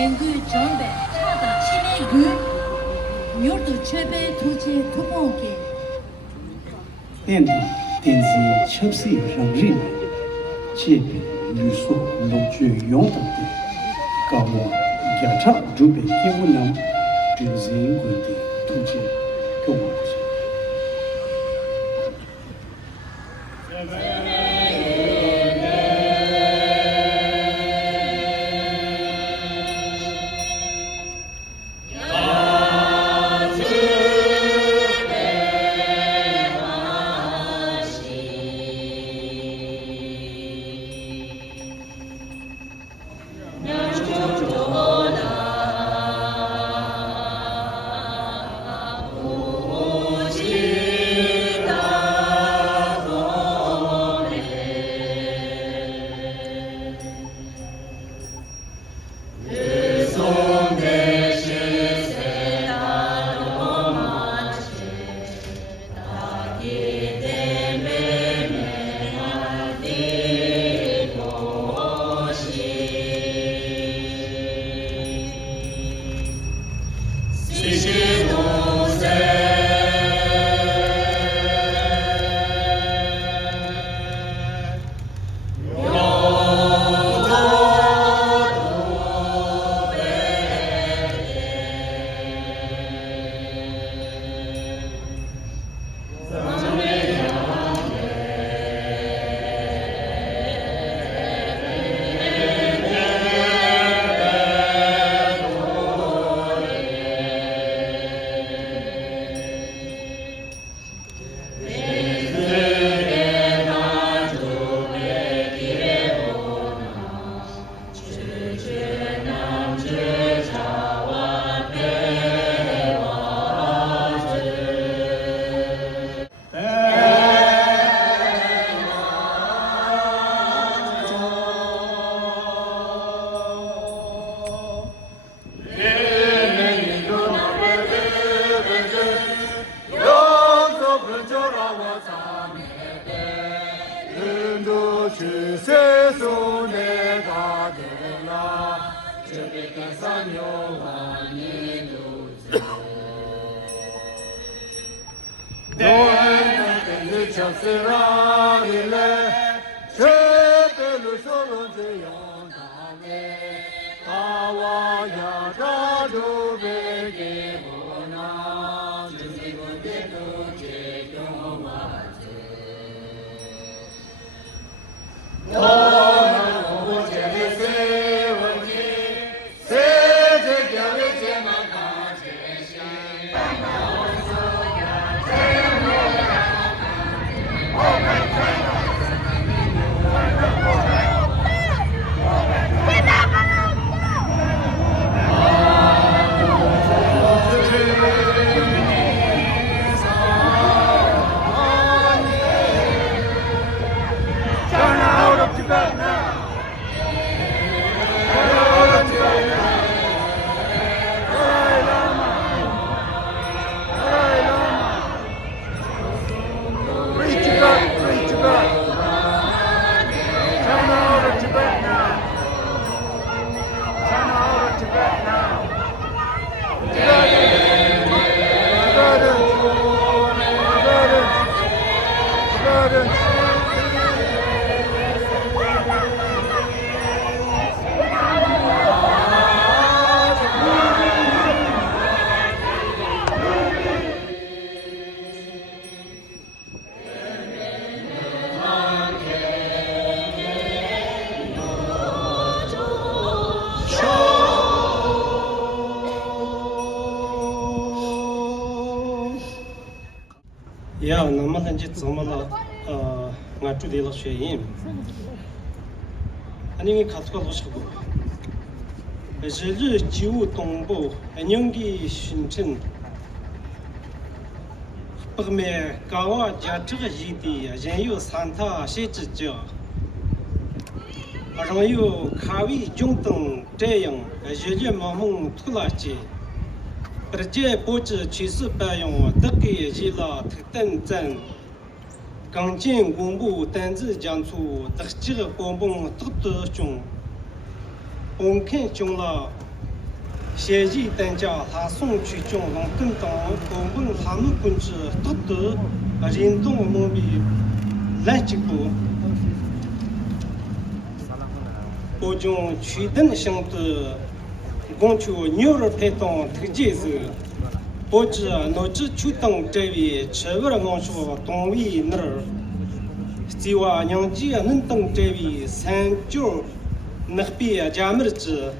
랭귀 점배 차다 치매 뮤르도 체베 투제 투봉게 덴디 덴지 첩시 랑리 체베 루소 로주 용답데 가모 야차 주베 기분남 드진 고데 투제 교마지 야, 나만 한지 정말라 nga tu de la sheyin ani ngi khat ka lo shgo je le jiu tongbo anyong gi shinchen pagme kawa ja zhe ji bi ren yu san ta shi zhi jiao rong yu ka wi jong dong zhe yang je le ma mong tu la ji per je bo zhi qi si ba yong de ge ji la ten zhen 刚进公布单子讲出，这几个公布特中，公看中了，协议单价他送去中王更当公本他们本质独特人动莫比来几步我将取等相的光求牛肉配当特节日我只脑子去当这位吃个王说东位那儿希望娘家能当这位三九那边家门子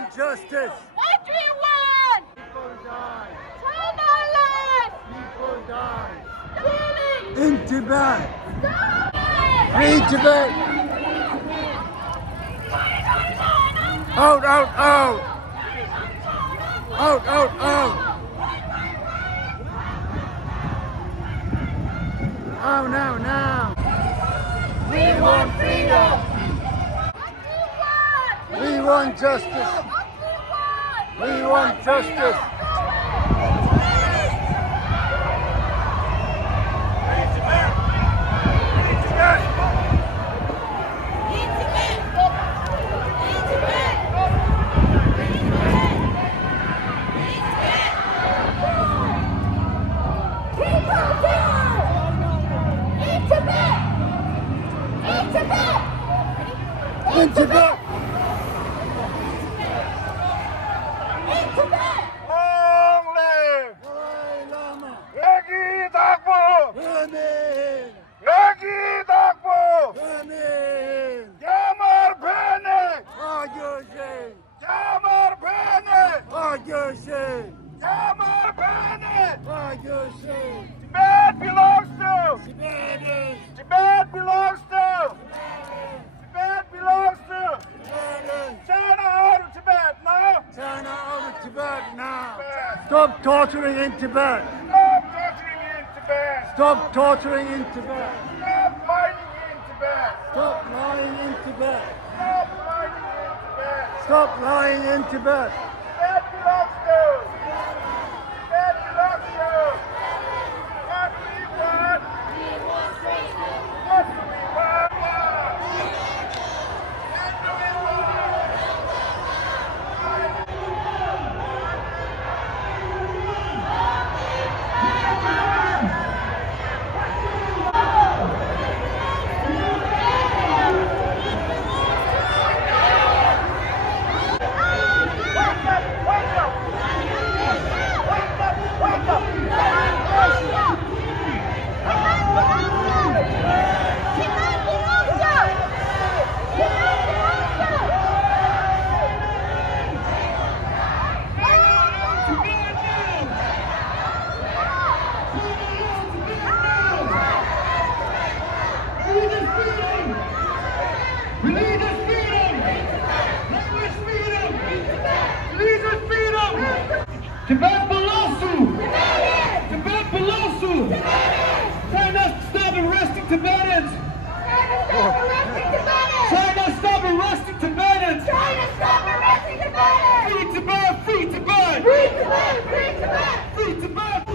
want justice. What do you want? People die. China land! People die. Stealing! In Tibet. Stop it! Free Tibet. Out, out, out. Out, out, out. Now, now, now. We want freedom! What do you want? We want justice. What do you want? We want justice. In Tibet. Long live Dalai Lama. Yagi Dakpo. Amen. Yagi Dakpo. Amen. Jamar Bene. Agyoshi. Jamar Bene. Agyoshi. Jamar Bene. Agyoshi. Tibet belongs to. Tibetans. Tibet belongs to. Tibet belongs to. China out of Tibet now. China out of Tibet now. Stop torturing in Tibet. Stop torturing in Tibet. Stop torturing in Tibet. Stop fighting in Tibet. Stop lying in Tibet. Stop fighting in Tibet. Stop lying in Tibet. Tibet belongs to. Tibet belongs to. What do we want? What do we want? Tibet belongs to! Tibet belongs to! China, stop arresting Tibetans! China, stop arresting Tibetans! Free Tibet! Free Tibet! Free Tibet!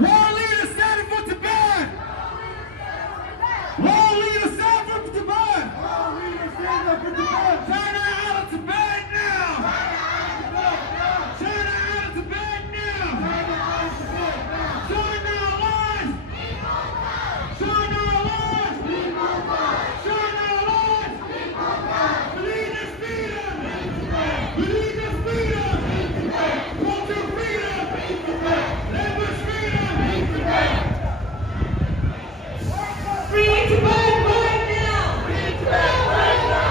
World leaders standing for Tibet! World leaders stand for Tibet! China out of Tibet now! China out of Tibet now! China alive! China alive! China alive! Believe in freedom! Believe in freedom! Culture freedom! Language freedom! Free Tibet right now! Free Tibet right now!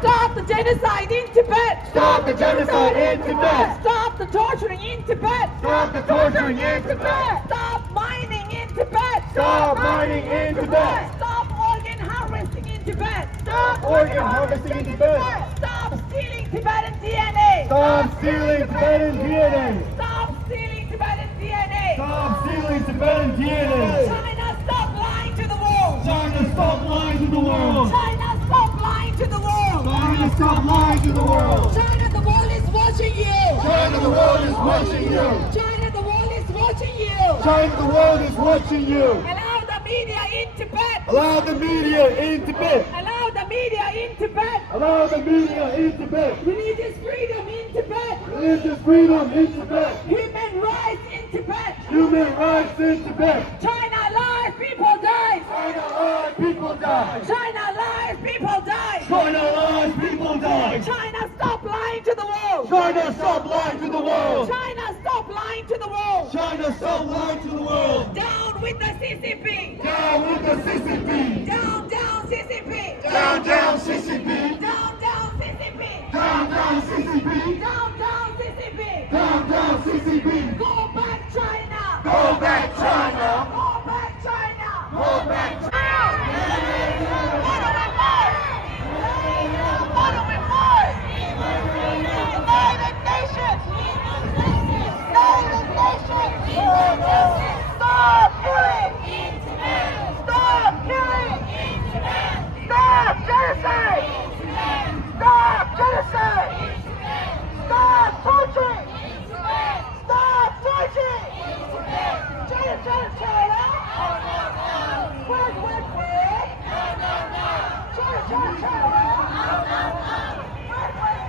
Stop the genocide in Tibet! Stop the genocide in Tibet! Stop the torturing in Tibet! Stop the torturing in Tibet! Stop mining in Tibet! Stop mining in Tibet! Stop organ harvesting in Tibet! Stop organ harvesting in Tibet! Stop stealing Tibetan DNA! Stop stealing Tibetan DNA. Stop stealing Tibetan DNA. Stop stealing Tibetan DNA. China, stop lying to the world. China, stop lying to the world. China, stop lying to the world. China, stop lying to the world. China, the world is watching you. China, the world is watching you. China, the world is watching you. China, the world is watching you. Allow the media in Tibet. Allow the media in Tibet. Allow the media in Tibet. Allow the media in Tibet. Religious freedom in Tibet. Religious freedom in Tibet. Human rights in Tibet. Human rights in Tibet. China lies, people die. China lies, people die. China lies, people die. China lies, people die. China, stop lying to the world. China, stop lying to the world. China, stop lying to the world. China, stop lying to the world. Down with the CCP. Down with the CCP. Down, down CCP. Down, down CCP. Down, down CCP. Down, down CCP. Down, down CCP. Down, down CCP. Go back, China. Go back, China. Go back, China. Go back, China. What do we want? United Nations. United Nations. Stop killing. Stop killing. Stop genocide. Stop genocide. Stop torturing. Stop torturing. China, China, China. Wait, wait, wait. China, China, China. Wait, wait,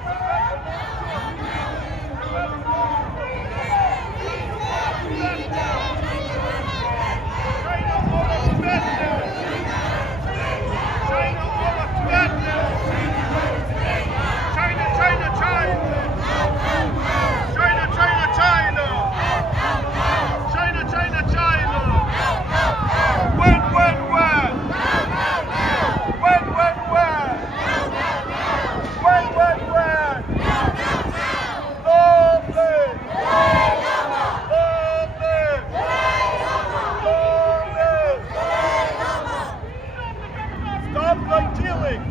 China, China, China. China, China, China. China, China, China. When? When? When? When? When? When? When? When? When? Stop it! Stop it! Stop it! Stop the killing!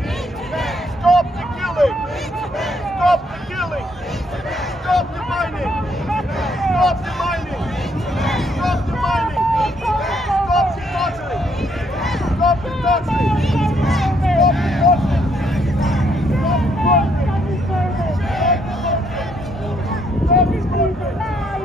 Stop the killing! Stop the killing! Stop the mining! Stop the mining! Stop the mining! Stop the torturing! Stop the torturing! Stop the torturing! Stop the torturing! Stop the torturing!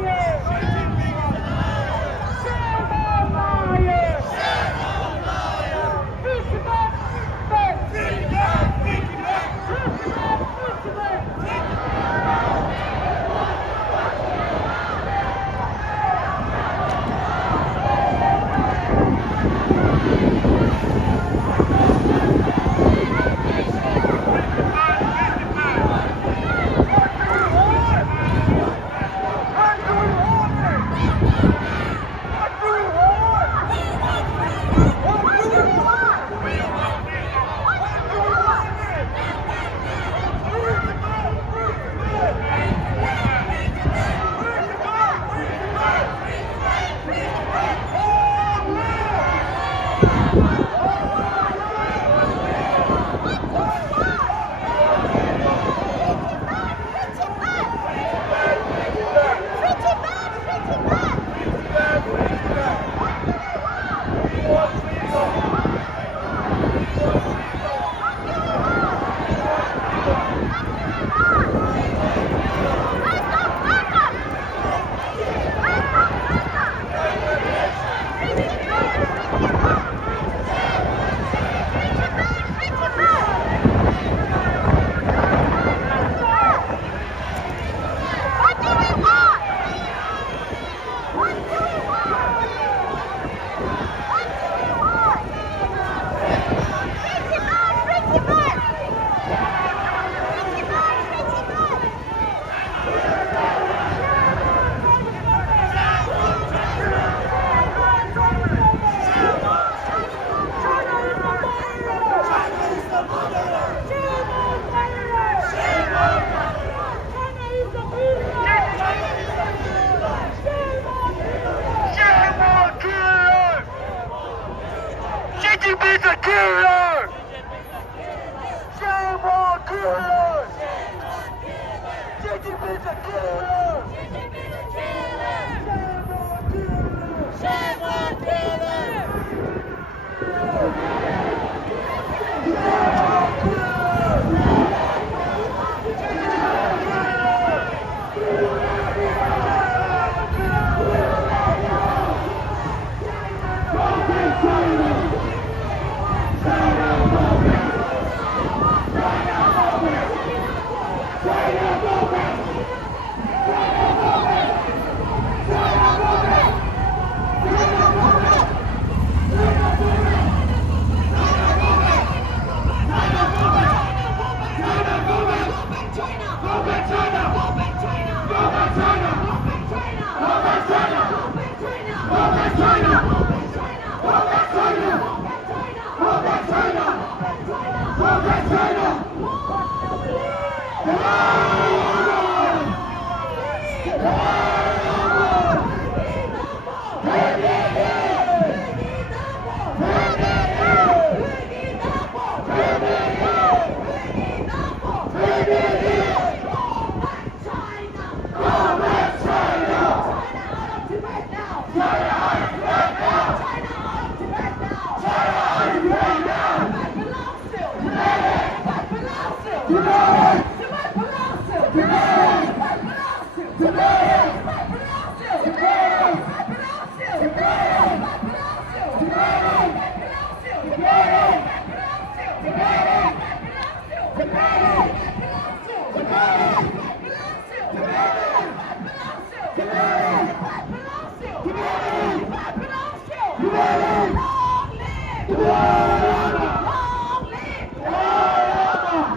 Long live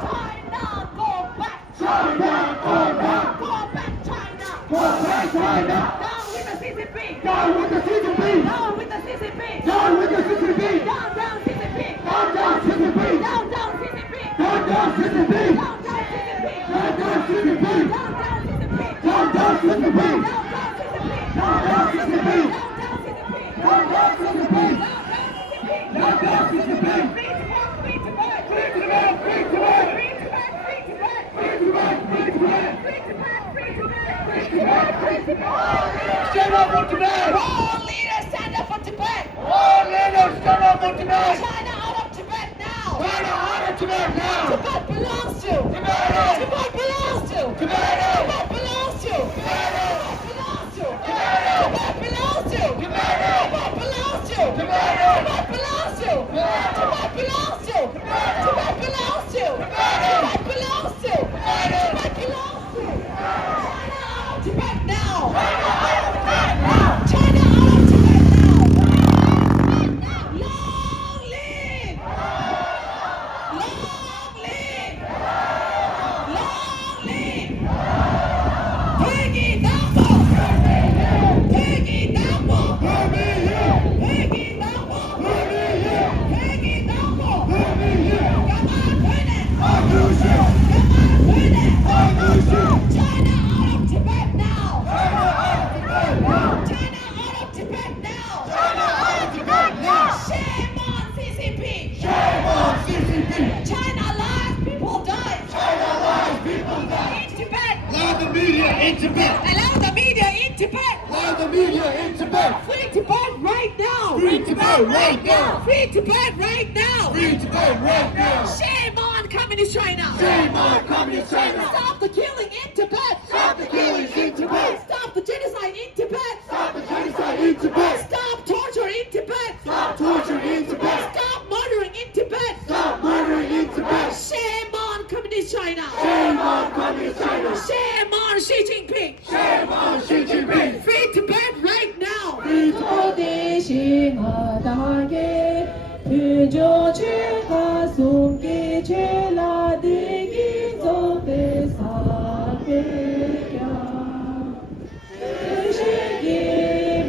China, go back. China, go back. Go back, China. Go back, China. Down with the CCP. Down with the CCP. Down with the CCP. Down with the CCP. Down, down CCP. Down, down CCP. Down, down CCP. Down, down CCP. Down, down CCP. Down, down CCP. Down, down CCP. Down, down CCP. Down, down CCP. Down, down CCP. Down, down CCP. Free Tibet. Free Tibet. Free Tibet. Free Tibet. Free Tibet. Free Tibet. Free Tibet. Free Tibet. Free Tibet. Free Tibet. Free Tibet. Stand up for Tibet. All leaders stand up for Tibet. All leaders stand up for Tibet. China out of Tibet now. China out of Tibet now. Tibet belongs to. Tibet belongs to. Tibet belongs to. Tibet belongs to. Tibet belongs to. Tibet belongs to. Tibet belongs to. Tibet belongs to. Tibet belongs to. Tibet belongs to. Tibet belongs to. China out of Tibet now. China out of Tibet now. China out of Tibet now. Long live. Long live. Long live. Peggy Dambo. Peggy Dambo. Peggy Dambo. Peggy Dambo. Yaman Bennett. Yaman Bennett. China out of Tibet now. China out of Tibet now. Shame on CCP. Shame on CCP. China lies, people die. China lies, people die. In Tibet. Allow the media in Tibet. Allow the media in Tibet. Allow the media in Tibet. Free Tibet right now. Free Tibet right now. Free Tibet right now. Free Tibet right now. Shame on Communist China. Shame on Communist China. Stop the killing in Tibet. Stop the killings in Tibet. Stop the genocide in Tibet. Stop the genocide in Tibet. Stop torture in Tibet. Stop torture in Tibet. Stop murdering in Tibet. Stop murdering in Tibet. Shame on Communist China. Shame on Communist China. Shame on Xi Jinping. Shame on Xi Jinping. Free Tibet right now. 거대심하다게 부조주가 숨기 죄라되기 조대사배야 의식이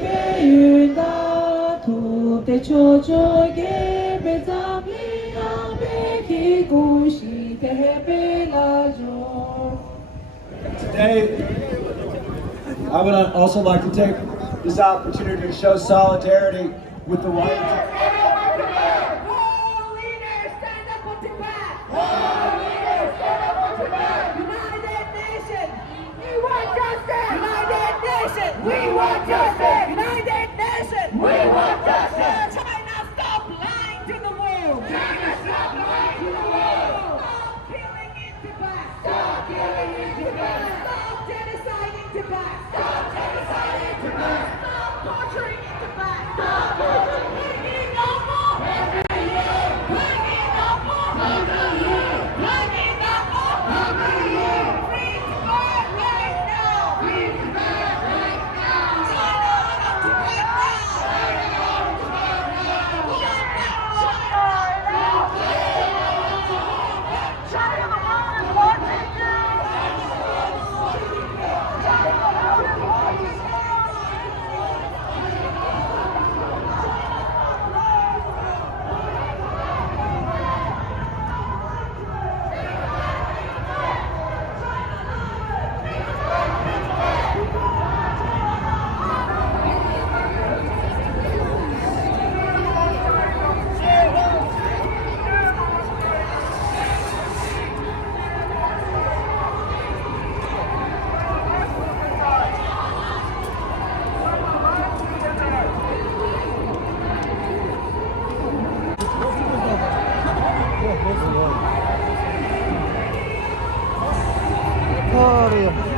배윤다 도대초조게 배잡이야 배기고시 대배라죠. Today, I would also like to take this opportunity to show solidarity with the white. All leaders stand up for Tibet. United Nations, we want justice. United Nations, we want justice. United Nations, we want justice. China, stop lying to the world. China, stop lying to the world. Stop killing in Tibet. Stop killing in Tibet. Stop genociding Tibet. Stop genociding Tibet. Stop torturing in Tibet. Stop torturing. Bringing up more. Every year. Bringing up more. Every year. Bringing up more. Every year. Free Tibet right now. Free Tibet right now. China out of Tibet now. China out of Tibet now. China now. China, the world is watching you. China, the world is watching you. Gloria.